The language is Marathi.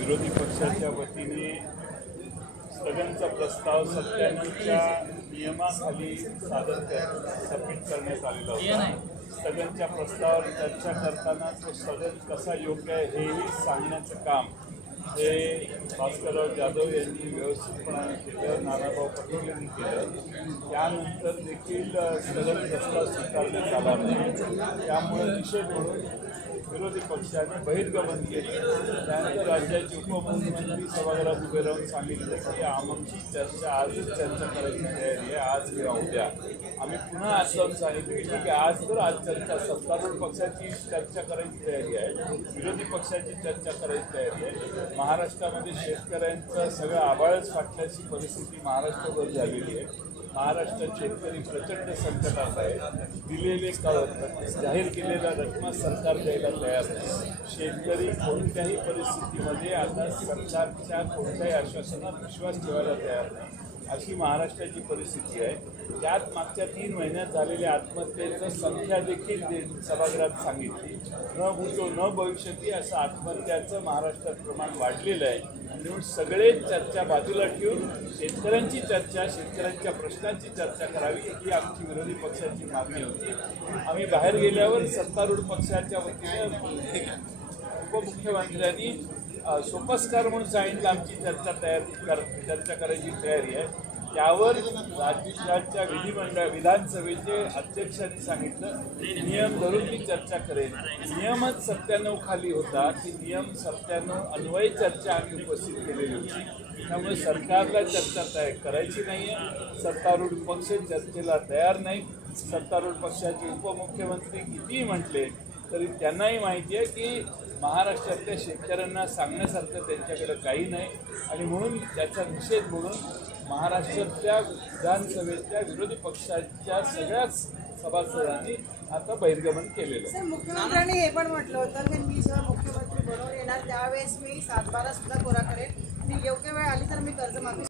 विरोधी पक्षाच्या वतीने स्थगनचा प्रस्ताव सत्त्याण्णवच्या नियमाखाली सबमिट करण्यात आलेला होता। स्थगनच्या प्रस्तावावर चर्चा करताना तो स्थगन कसा योग्य आहे हेही सांगण्याचं काम हे भास्करराव जाधव यांनी व्यवस्थितपणे केलं, नानाभाऊ पटोले यांनी केलं। त्यानंतर देखील स्थगन प्रस्ताव स्वीकारण्यात आला नाही, त्यामुळे निषेध म्हणून विरोधी पक्षाने बहिर्गमन केलं। त्यानंतर राज्याचे उपमुख्यमंत्री सभागृहात उभे राहून सांगितलं की आमची चर्चा आजच चर्चा करायची तयारी आहे, आज किंवा उद्या। आम्ही पुन्हा आज जाऊन सांगितलं की ठीक आहे, आज चर्चा सत्तारूढ पक्षाची चर्चा करायची तयारी आहे, विरोधी पक्षाची चर्चा करायची तयारी आहे। महाराष्ट्रामध्ये शेतकऱ्यांचं सगळं आभाळच फाटल्याची परिस्थिती महाराष्ट्रभर झालेली आहे। महाराष्ट्रात शेतकरी प्रचंड संकटात आहे। दिलेले जाहीर केलेल्या रकमा सरकार द्यायला तयार नाही। शेतकरी कोणत्याही परिस्थितीमध्ये आता सरकारच्या कोणत्याही आश्वासनात विश्वास ठेवायला तयार नाही, अशी महाराष्ट्राची परिस्थिती आहे। त्यात मागच्या 3 महिन्यात झालेल्या आत्महत्येचं संख्या देखील सभागृहात सांगितली। न भूतो न भविष्यती असं आत्महत्याचं महाराष्ट्रात प्रमाण वाढलेलं आहे। म्हणून सगळे चर्चा बाजूला ठेवून शेतकऱ्यांची चर्चा, शेतकऱ्यांच्या प्रश्नांची चर्चा करावी ही आमची विरोधी पक्षाची मागणी होती। आम्ही बाहेर गेल्यावर सत्तारूढ पक्षाच्या वतीने उपमुख्यमंत्र्यांनी सोपस्कार म्हणून सांगितलं आमची चर्चा करायची तयारी आहे। त्यावर राज्याच्या विधानसभेचे अध्यक्षांनी सांगितलं नियम धरून मी चर्चा करेन। नियमच 97 खाली होता की नियम 97 अन्वयी चर्चा आम्ही उपस्थित केलेली होती। त्यामुळे सरकारला चर्चा करायची नाही आहे, सत्तारूढ पक्ष चर्चेला तयार नाही। सत्तारूढ पक्षाचे उपमुख्यमंत्री कितीही म्हटले तरी त्यांनाही माहिती आहे की महाराष्ट्रातल्या शेतकऱ्यांना सांगण्यासारखं त्यांच्याकडे काही नाही, आणि म्हणून त्याचा निषेध म्हणून महाराष्ट्रातल्या विधानसभेच्या विरोधी पक्षाच्या सगळ्याच सभासदांनी आता बहिर्गमन केलेलं आहे। मुख्यमंत्र्यांनी हे पण म्हटलं होतं की मी जेव्हा मुख्यमंत्री बनवून येणार त्यावेळेस मी 7/12 सुद्धा कोरा करेन, मी योग्य वेळ आली तर मी कर्जमाफी